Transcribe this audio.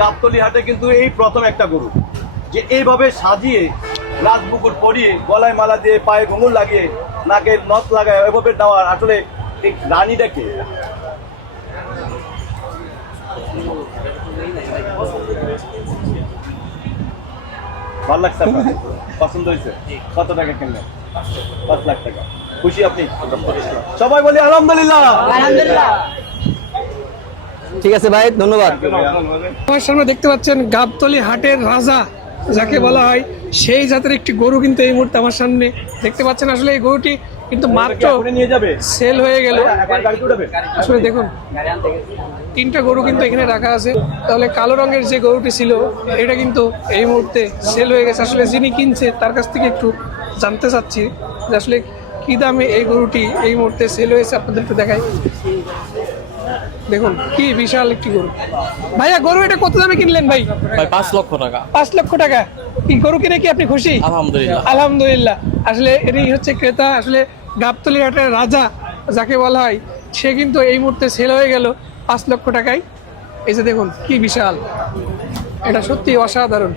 গাবতলী হাটে কিন্তু এই প্রথম একটা গরু যে এইভাবে সাজিয়ে রাজবুকুর পরিয়ে গলায় মালা দিয়ে পায়ে ঘুঙুর লাগিয়ে নাকে নথ লাগায় এভাবে দেওয়ার আসলে এই রানীটা কে? ভালো লাগছে আপনার? পছন্দ হয়েছে? কত টাকা কিনলেন? 5 লাখ টাকা। খুশি আপনি? সবাই বলি আলহামদুলিল্লাহ। আলহামদুলিল্লাহ। ঠিক আছে ভাই, ধন্যবাদ। আমার সামনে দেখতে পাচ্ছেন গাবতলী হাটের রাজা যাকে বলা হয়, সেই জাতের একটি গরু কিন্তু এই মুহূর্তে আমার সামনে দেখতে পাচ্ছেন। আসলে এই গরুটি কিন্তু মাত্র নিয়ে যাবে, সেল হয়ে গেল। গাড়িতে উঠাবে। আসলে দেখুন 3টা গরু কিন্তু এখানে রাখা আছে। তাহলে কালো রঙের যে গরুটি ছিল এটা কিন্তু এই মুহূর্তে সেল হয়ে গেছে। আসলে যিনি কিনছে তার কাছ থেকে একটু জানতে চাচ্ছি যে আসলে কি দামে এই গরুটি এই মুহূর্তে সেল হয়েছে, আপনাদের একটু দেখাই। দেখুন কি বিশাল একটি গরু। ভাইয়া, গরু এটা কত দামে কিনলেন ভাই? ভাই 5 লক্ষ টাকা। 5 লক্ষ টাকা। কি গরু কিনে কি আপনি খুশি? আলহামদুলিল্লাহ। আলহামদুলিল্লাহ। আসলে এটাই হচ্ছে ক্রেতা। আসলে গাবতলী হাটের রাজা যাকে বলা হয়, সে কিন্তু এই মুহূর্তে সেল হয়ে গেল 5 লক্ষ টাকায়। এই যে দেখুন কি বিশাল, এটা সত্যি অসাধারণ।